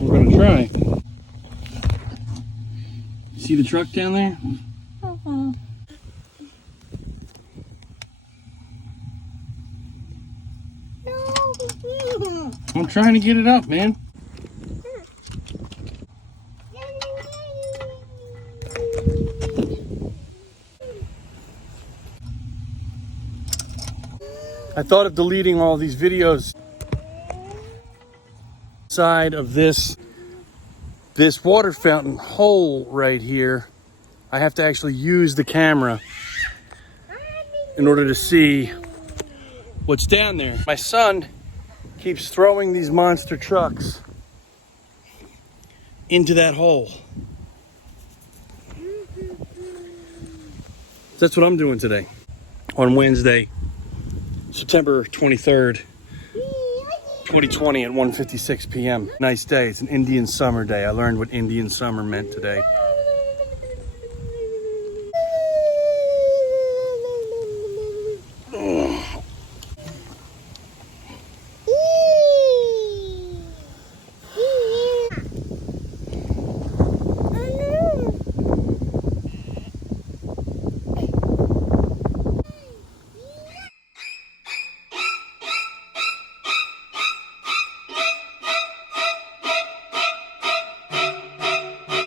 We're gonna try. See the truck down there? I'm trying to get it up, man. I thought of deleting all these videos side of this water fountain hole right here. I have to actually use the camera in order to see what's down there. My son keeps throwing these monster trucks into that hole. That's what I'm doing today on Wednesday, September 23rd, 2020 at 1:56 p.m. Nice day. It's an Indian summer day. I learned what Indian summer meant today.